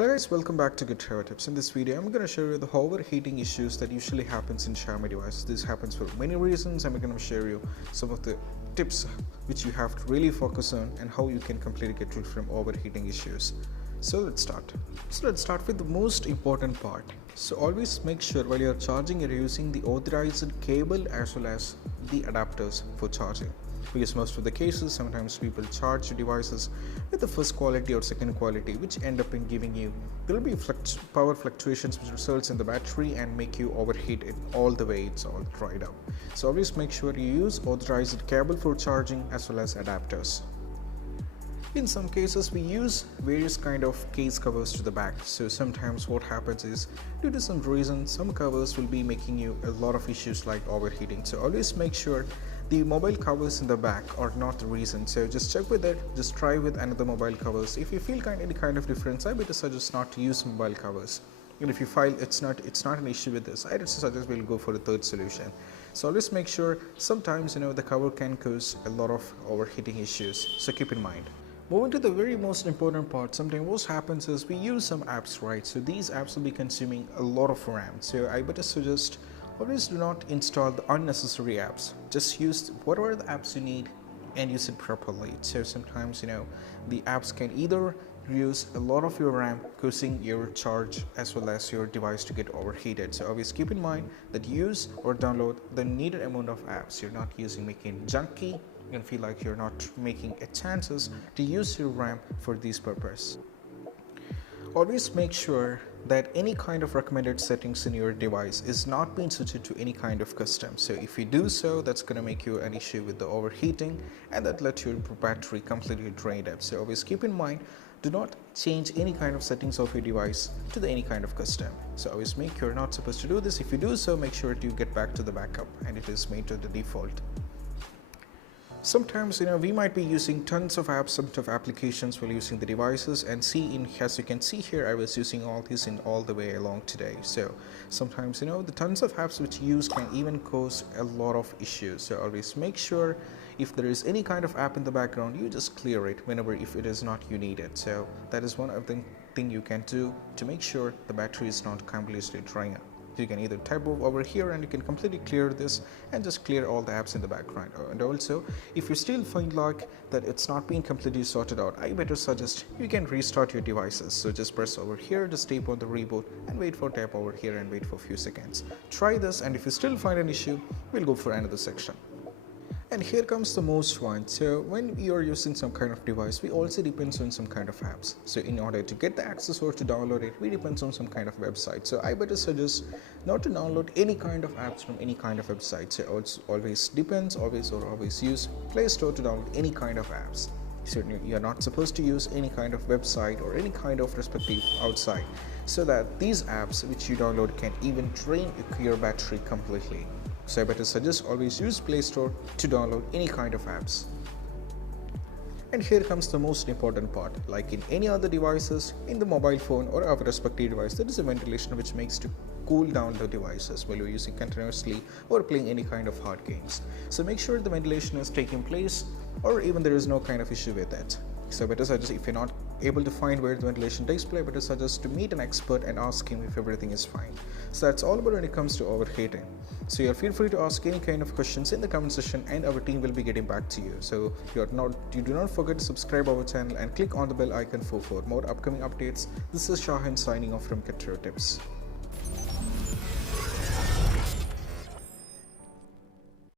Hello guys, welcome back to Good Hero Tips. In this video, I'm going to show you the overheating issues that usually happens in Xiaomi devices. This happens for many reasons. I'm going to share you some of the tips which you have to really focus on and how you can completely get rid from overheating issues. So let's start. Let's start with the most important part. So always make sure while you're charging, you're using the authorized cable as well as the adapters for charging. Because most of the cases, sometimes people charge devices with the first quality or second quality, which end up in giving you, there will be power fluctuations which results in the battery and make you overheat it all the way it's all dried up. So always make sure you use authorized cable for charging as well as adapters. In some cases, we use various kind of case covers to the back. So sometimes what happens is, due to some reason, some covers will be making you a lot of issues like overheating. So always make sure the mobile covers in the back are not the reason. So just check with it, just try with another mobile covers. If you feel any kind of difference, I better suggest not to use mobile covers. And if you feel it's not an issue with this, I would suggest we'll go for a third solution. So always make sure, sometimes the cover can cause a lot of overheating issues. So keep in mind. Moving to the very most important part, sometimes what happens is we use some apps, right? So these apps will be consuming a lot of RAM. So I better suggest always do not install the unnecessary apps. Just use whatever the apps you need and use it properly. So sometimes the apps can either use a lot of your RAM, causing your charge as well as your device to get overheated. So always keep in mind that use or download the needed amount of apps. You're not making junky. You can feel like you're not making a chances to use your RAM for this purpose. Always make sure that any kind of recommended settings in your device is not being switched to any kind of custom. So if you do so, that's going to make you an issue with the overheating and that let your battery completely drained up. So always keep in mind, do not change any kind of settings of your device to any kind of custom. So always make you're not supposed to do this. If you do so, make sure to get back to the backup and it is made to the default. Sometimes we might be using tons of apps, tons of applications while using the devices, and as you can see here, I was using all these in all the way along today. So sometimes the tons of apps which you use can even cause a lot of issues. So always make sure if there is any kind of app in the background, you just clear it whenever if it is not you need it. So that is one of the thing you can do to make sure the battery is not completely drying up. You can either type over here and you can completely clear this and just clear all the apps in the background. And also, if you still find like that it's not being completely sorted out, I better suggest you can restart your devices. So just press over here, just tap on the reboot and wait for tap over here and wait for a few seconds. Try this, and if you still find an issue, we'll go for another section. And here comes the most one. So when you're using some kind of device, we also depends on some kind of apps. So in order to get the access or to download it, we depends on some kind of website. So I better suggest not to download any kind of apps from any kind of website. So it always depends, always use Play Store to download any kind of apps. So you're not supposed to use any kind of website or any kind of respective outside, so that these apps which you download can even drain your battery completely. So I better suggest always use Play Store to download any kind of apps. And here comes the most important part. Like in any other devices, in the mobile phone or our respective device, there is a ventilation which makes to cool down the devices while you're using continuously or playing any kind of hard games. So make sure the ventilation is taking place, or even there is no kind of issue with it. So better suggest, if you're not able to find where the ventilation takes place, better suggest to meet an expert and ask him if everything is fine. So that's all about when it comes to overheating. So you feel free to ask any kind of questions in the comment section and our team will be getting back to you. So you do not forget to subscribe our channel and click on the bell icon for more upcoming updates. This is Shahan signing off from Get Hero Tips.